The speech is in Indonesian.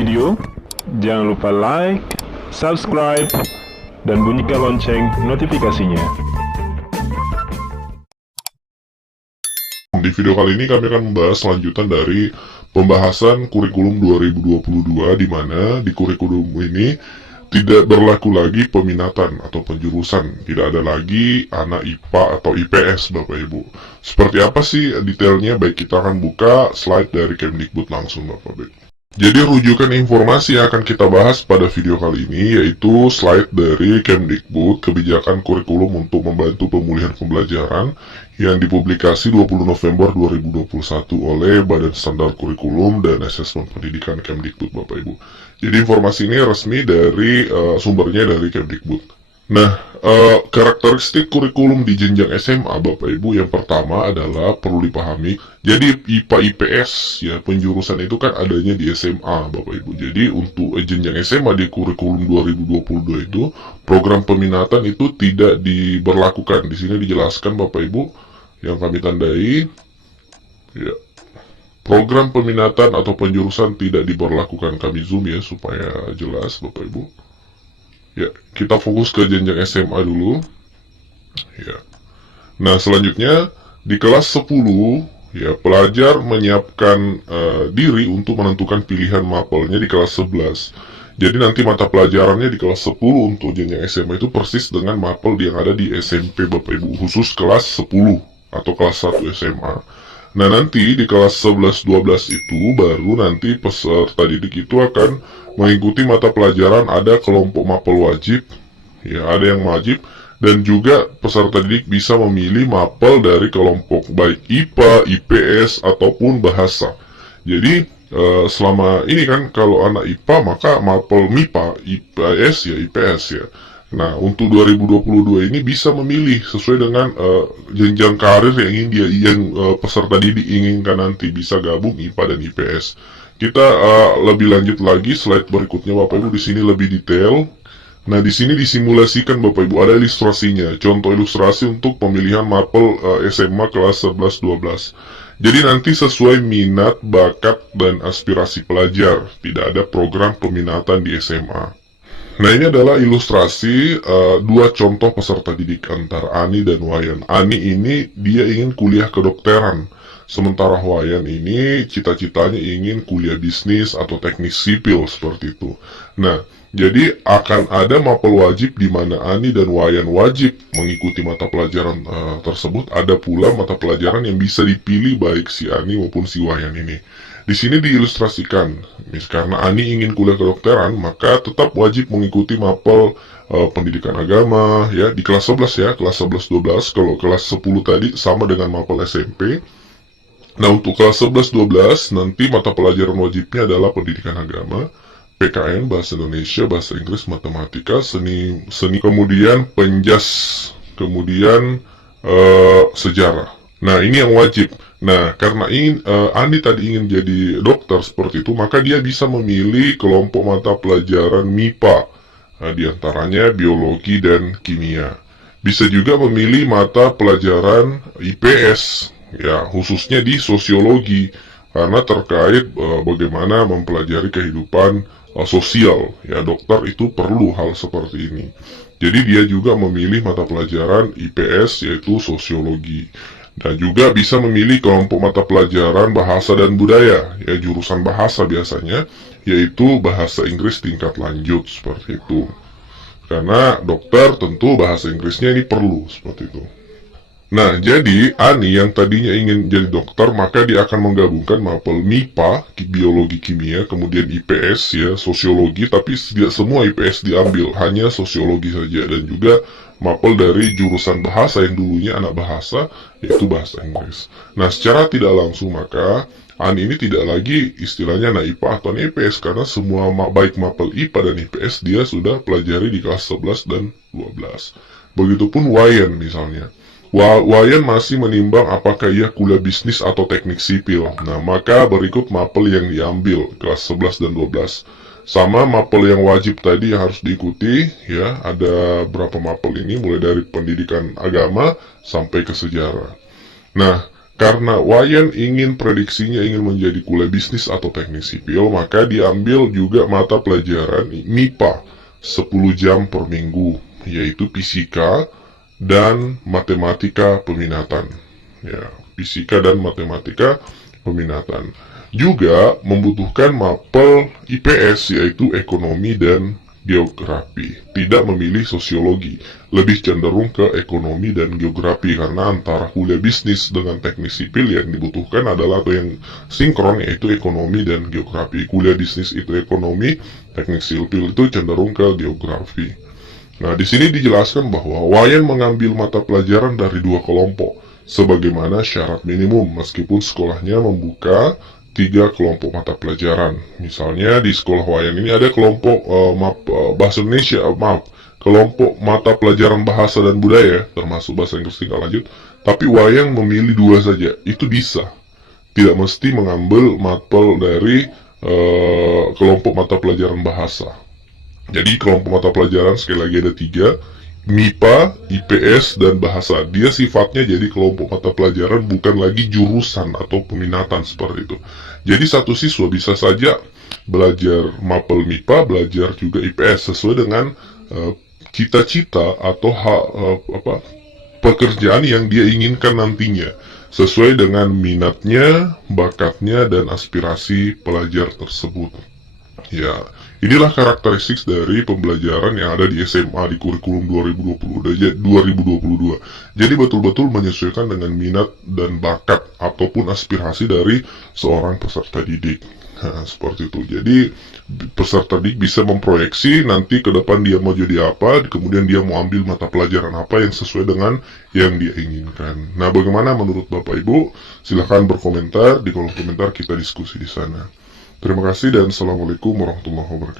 video, jangan lupa like, subscribe, dan bunyikan lonceng notifikasinya. Di video kali ini kami akan membahas lanjutan dari pembahasan kurikulum 2022, di mana di kurikulum ini tidak berlaku lagi peminatan atau penjurusan. Tidak ada lagi anak IPA atau IPS, Bapak Ibu. Seperti apa sih detailnya? Baik, kita akan buka slide dari Kemdikbud langsung, Bapak Ibu. Jadi rujukan informasi yang akan kita bahas pada video kali ini yaitu slide dari Kemdikbud, kebijakan kurikulum untuk membantu pemulihan pembelajaran, yang dipublikasi 20 November 2021 oleh Badan Standar Kurikulum dan Asesmen Pendidikan Kemdikbud, Bapak Ibu. Jadi informasi ini resmi dari sumbernya dari Kemdikbud. Nah, karakteristik kurikulum di jenjang SMA, Bapak Ibu, yang pertama adalah perlu dipahami. Jadi IPA IPS ya, penjurusan itu kan adanya di SMA, Bapak Ibu. Jadi untuk jenjang SMA di kurikulum 2022 itu program peminatan itu tidak diberlakukan. Di sini dijelaskan, Bapak Ibu, yang kami tandai ya. Program peminatan atau penjurusan tidak diberlakukan. Kami zoom ya supaya jelas, Bapak Ibu. Ya, kita fokus ke jenjang SMA dulu. Ya. Nah, selanjutnya di kelas 10 ya, pelajar menyiapkan diri untuk menentukan pilihan mapelnya di kelas 11. Jadi nanti mata pelajarannya di kelas 10 untuk jenjang SMA itu persis dengan mapel yang ada di SMP, Bapak Ibu, khusus kelas 10 atau kelas 1 SMA. Nah, nanti di kelas 11-12 itu baru nanti peserta didik itu akan mengikuti mata pelajaran, ada kelompok mapel wajib, ya ada yang wajib, dan juga peserta didik bisa memilih mapel dari kelompok baik IPA, IPS, ataupun bahasa. Jadi selama ini kan kalau anak IPA maka mapel MIPA, IPS ya IPS ya. Nah, untuk 2022 ini bisa memilih sesuai dengan jenjang karir yang ingin peserta didik inginkan, nanti bisa gabung IPA dan IPS. Kita lebih lanjut lagi slide berikutnya, Bapak Ibu, di sini lebih detail. Nah, di sini disimulasikan, Bapak Ibu, ada ilustrasinya. Contoh ilustrasi untuk pemilihan mapel SMA kelas 11-12. Jadi nanti sesuai minat, bakat, dan aspirasi pelajar. Tidak ada program peminatan di SMA. Nah, ini adalah ilustrasi dua contoh peserta didik antara Ani dan Wayan. Ani ini dia ingin kuliah kedokteran, sementara Wayan ini cita-citanya ingin kuliah bisnis atau teknik sipil, seperti itu. Nah, jadi akan ada mapel wajib di mana Ani dan Wayan wajib mengikuti mata pelajaran tersebut. Ada pula mata pelajaran yang bisa dipilih baik si Ani maupun si Wayan ini. Di sini diilustrasikan, karena Ani ingin kuliah kedokteran, maka tetap wajib mengikuti mapel pendidikan agama, ya, di kelas 11 ya, kelas 11-12, kalau kelas 10 tadi sama dengan mapel SMP. Nah, untuk kelas 11-12, nanti mata pelajaran wajibnya adalah pendidikan agama, PKN, bahasa Indonesia, bahasa Inggris, matematika, seni, kemudian penjas, kemudian sejarah. Nah, ini yang wajib. Nah, karena Andi tadi ingin jadi dokter seperti itu, maka dia bisa memilih kelompok mata pelajaran MIPA. Nah, diantaranya biologi dan kimia. Bisa juga memilih mata pelajaran IPS, ya, khususnya di sosiologi, karena terkait bagaimana mempelajari kehidupan sosial. Ya, dokter itu perlu hal seperti ini. Jadi dia juga memilih mata pelajaran IPS, yaitu sosiologi. Dan juga bisa memilih kelompok mata pelajaran bahasa dan budaya, ya, jurusan bahasa biasanya, yaitu bahasa Inggris tingkat lanjut, seperti itu. Karena dokter tentu bahasa Inggrisnya ini perlu, seperti itu. Nah, jadi Ani yang tadinya ingin jadi dokter, maka dia akan menggabungkan mapel MIPA, biologi kimia, kemudian IPS ya, sosiologi, tapi tidak semua IPS diambil, hanya sosiologi saja, dan juga mapel dari jurusan bahasa yang dulunya anak bahasa, yaitu bahasa Inggris. Nah, secara tidak langsung maka Ani ini tidak lagi istilahnya anak IPA atau anak IPS, karena semua baik mapel IPA dan IPS dia sudah pelajari di kelas 11 dan 12. Begitupun Wayan misalnya. Wayan masih menimbang apakah ia kuliah bisnis atau teknik sipil. Nah, maka berikut mapel yang diambil kelas 11 dan 12. Sama mapel yang wajib tadi yang harus diikuti, ya, ada berapa mapel ini, mulai dari pendidikan agama sampai ke sejarah. Nah, Karena Wayan ingin prediksinya ingin menjadi kuliah bisnis atau teknik sipil, maka diambil juga mata pelajaran MIPA 10 jam per minggu, yaitu fisika dan matematika peminatan. Ya, fisika dan matematika peminatan. Juga membutuhkan mapel IPS, yaitu ekonomi dan geografi. Tidak memilih sosiologi, lebih cenderung ke ekonomi dan geografi, karena antara kuliah bisnis dengan teknik sipil yang dibutuhkan adalah, atau yang sinkron, yaitu ekonomi dan geografi. Kuliah bisnis itu ekonomi, teknik sipil itu cenderung ke geografi. Nah, di sini dijelaskan bahwa Wayan mengambil mata pelajaran dari dua kelompok, sebagaimana syarat minimum, meskipun sekolahnya membuka 3 kelompok mata pelajaran. Misalnya di sekolah Wayan ini ada kelompok bahasa Indonesia, kelompok mata pelajaran bahasa dan budaya, termasuk bahasa Inggris tingkat lanjut, tapi Wayan memilih 2 saja, itu bisa. Tidak mesti mengambil mapel dari kelompok mata pelajaran bahasa. Jadi kelompok mata pelajaran sekali lagi ada 3, MIPA, IPS, dan bahasa. Dia sifatnya jadi kelompok mata pelajaran, bukan lagi jurusan atau peminatan seperti itu. Jadi satu siswa bisa saja belajar mapel MIPA, belajar juga IPS sesuai dengan cita-cita atau pekerjaan yang dia inginkan nantinya, sesuai dengan minatnya, bakatnya, dan aspirasi pelajar tersebut. Ya, inilah karakteristik dari pembelajaran yang ada di SMA di kurikulum 2022. Jadi betul-betul menyesuaikan dengan minat dan bakat ataupun aspirasi dari seorang peserta didik. Nah, seperti itu. Jadi peserta didik bisa memproyeksi nanti ke depan dia mau jadi apa, kemudian dia mau ambil mata pelajaran apa yang sesuai dengan yang dia inginkan. Nah, bagaimana menurut Bapak Ibu? Silahkan berkomentar di kolom komentar, kita diskusi di sana. Terima kasih dan Assalamualaikum warahmatullahi wabarakatuh.